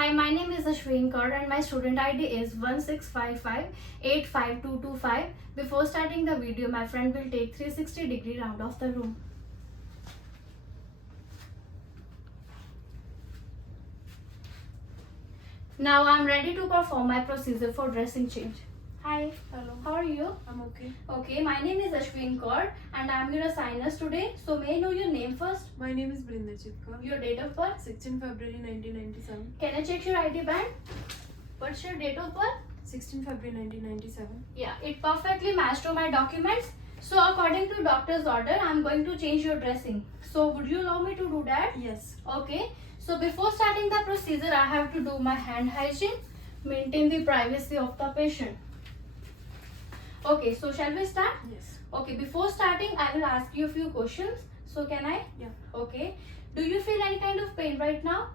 Hi, my name is Ashwin Kaur and my student ID is 1655852225. Before starting the video, my friend will take 360-degree round of the room. Now I am ready to perform my procedure for dressing change. Hi. Hello. How are you? I'm okay. Okay, my name is Ashwin Kaur and I am your assigners today. So may I know your name first? My name is Brinderjit Kaur. Your date of birth? 16 February 1997. Can I check your ID band? What's your date of birth? 16 February 1997. Yeah, it perfectly matched to my documents. So according to doctor's order, I'm going to change your dressing. So would you allow me to do that? Yes. Okay. So before starting the procedure, I have to do my hand hygiene, maintain the privacy of the patient. Okay, so shall we start? Yes. Okay, before starting, I will ask you a few questions. So can I? Yeah. Okay. Do you feel any kind of pain right now?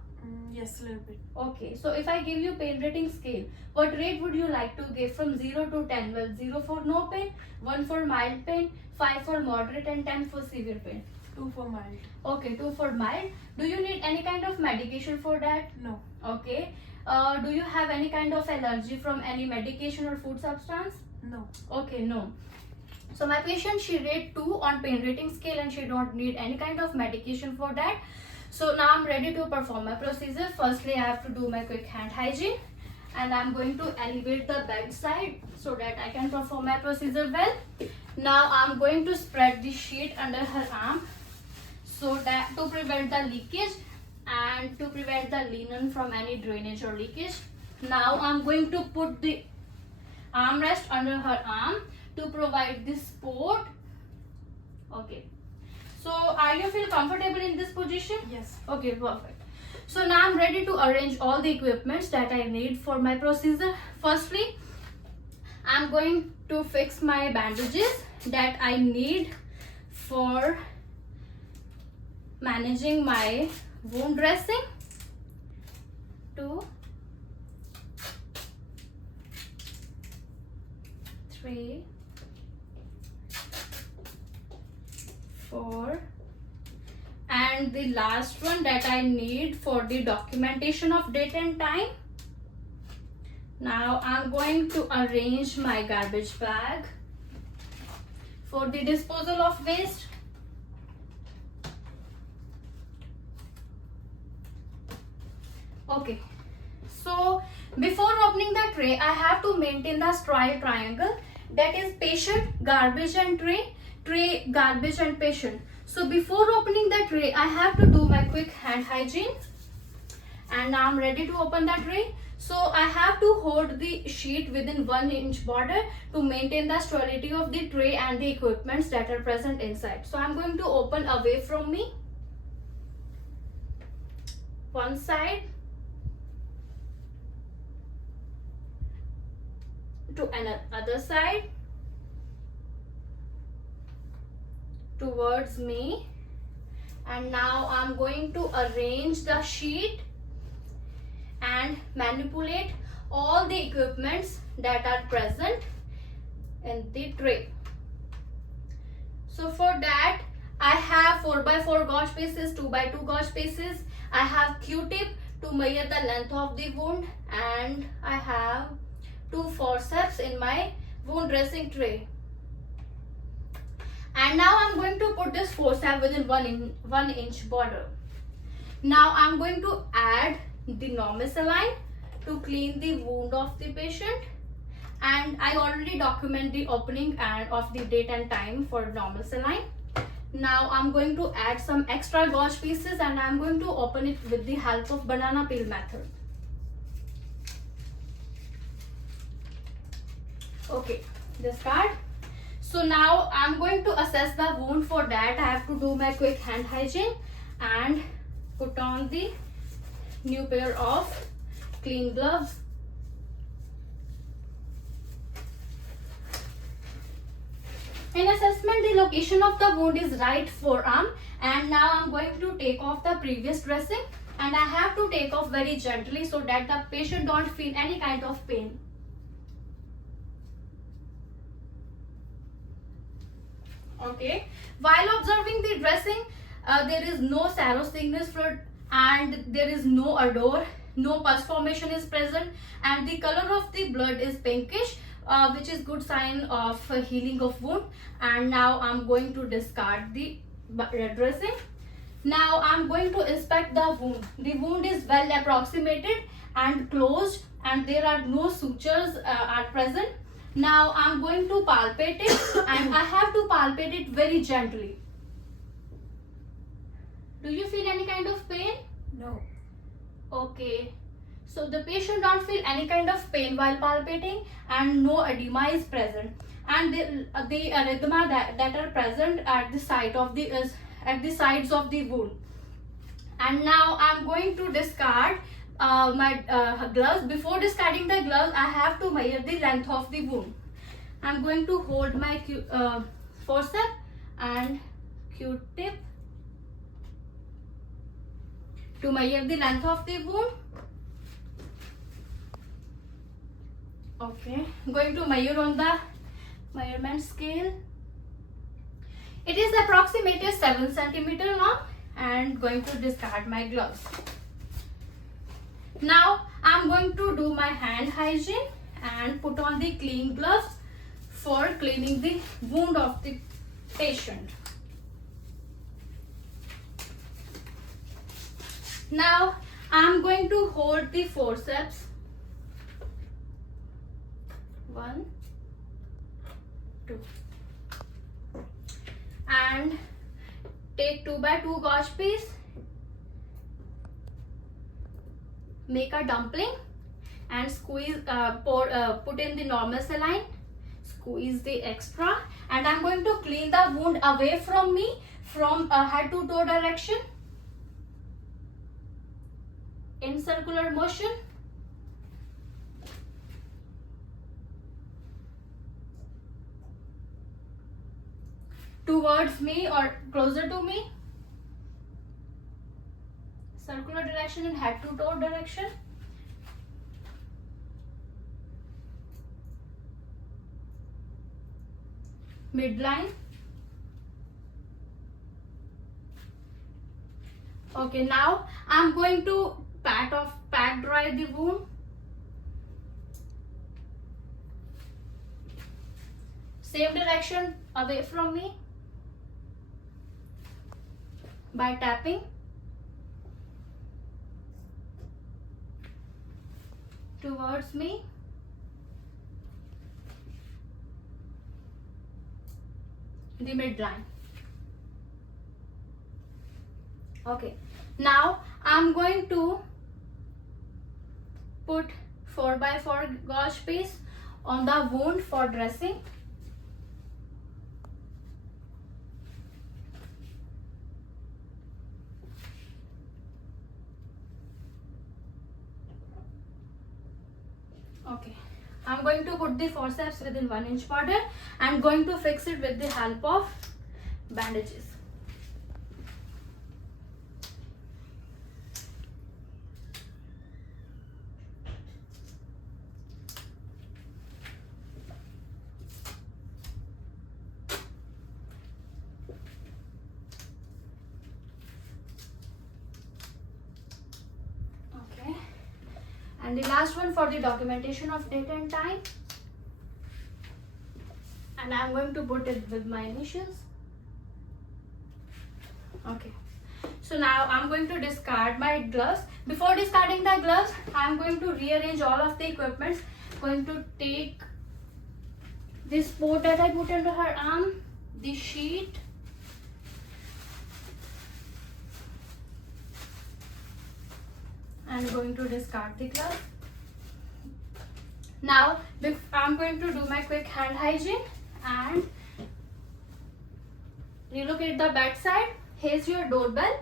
Yes, a little bit. Okay, so if I give you pain rating scale, what rate would you like to give from 0 to 10? Well, 0 for no pain, 1 for mild pain, 5 for moderate and 10 for severe pain. 2 for mild. Okay, 2 for mild. Do you need any kind of medication for that? No. Okay. Do you have any kind of allergy from any medication or food substance? No. Okay, no. So my patient, she rate 2 on pain rating scale and she don't need any kind of medication for that. So now I'm ready to perform my procedure. Firstly, I have to do my quick hand hygiene and I'm going to elevate the bedside so that I can perform my procedure well. Now I'm going to spread the sheet under her arm so that to prevent the leakage and to prevent the linen from any drainage or leakage. Now I'm going to put the armrest under her arm to provide the support. Okay. So are you feel comfortable in this position? Yes. Okay, perfect. So now I'm ready to arrange all the equipments that I need for my procedure. Firstly, I'm going to fix my bandages that I need for managing my wound dressing. 2, 3, 4, and the last one that I need for the documentation of date and time. Now I'm going to arrange my garbage bag for the disposal of waste. Okay, so before opening the tray, I have to maintain the sterile triangle, that is patient, garbage and tray, garbage and patient. So before opening the tray, I have to do my quick hand hygiene and now I'm ready to open the tray. So I have to hold the sheet within 1 inch border to maintain the sterility of the tray and the equipments that are present inside. So I'm going to open away from me, one side to another side, towards me, and now I'm going to arrange the sheet and manipulate all the equipments that are present in the tray. So for that, I have 4x4 gauge pieces, 2x2 gauge pieces. I have Q-tip to measure the length of the wound, and I have 2 forceps in my wound dressing tray. And now I'm going to put this forceps within 1 inch border. Now I'm going to add the normal saline to clean the wound of the patient, and I already document the opening and of the date and time for normal saline. Now I'm going to add some extra gauge pieces and I'm going to open it with the help of banana peel method. Okay, this card. So now I'm going to assess the wound. For that, I have to do my quick hand hygiene and put on the new pair of clean gloves. In assessment, the location of the wound is right forearm, and now I'm going to take off the previous dressing, and I have to take off very gently so that the patient don't feel any kind of pain. Okay, while observing the dressing, there is no sallow sickness fluid and there is no odor no pus formation is present, and the color of the blood is pinkish, which is good sign of healing of wound. And now I'm going to discard the dressing. Now I'm going to inspect the wound. The wound is well approximated and closed, and there are no sutures at present. Now I'm going to palpate it, and I have to palpate it very gently. Do you feel any kind of pain? No. Okay. So the patient don't feel any kind of pain while palpating, and no edema is present. And the erythema that are present at the site of the at the sides of the wound. And now I'm going to discard my gloves. Before discarding the gloves, I have to measure the length of the wound. I'm going to hold my forceps and Q-tip to measure the length of the wound. Okay, I'm going to measure on the measurement scale. It is approximately 7 centimeter long, and going to discard my gloves. Now I'm going to do my hand hygiene and put on the clean gloves for cleaning the wound of the patient. Now I'm going to hold the forceps. 1, 2, and take 2x2 gauge piece, make a dumpling, and squeeze, put in the normal saline, squeeze the extra, and I'm going to clean the wound away from me, from head to toe direction, in circular motion. Towards me or closer to me, circular direction in head to toe direction. Midline. Okay, now I'm going to pat dry the wound. Same direction away from me by tapping. Towards me. The midline. Okay, now I'm going to put 4x4 gauge piece on the wound for dressing. Okay, I'm going to put the forceps within 1 inch border and going to fix it with the help of bandages. And the last one for the documentation of date and time, and I'm going to put it with my initials. Okay, so now I'm going to discard my gloves. Before discarding the gloves, I'm going to rearrange all of the equipments. Going to take this board that I put under her arm, the sheet, I'm going to discard the glove. Now I'm going to do my quick hand hygiene and relocate the bedside. Here's your doorbell.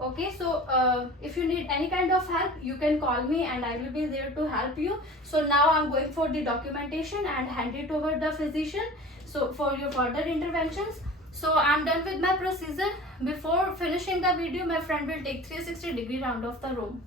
Okay, so if you need any kind of help, you can call me and I will be there to help you. So now I'm going for the documentation and hand it over the physician, so for your further interventions. So I'm done with my procedure. Before finishing the video, my friend will take 360-degree round of the room.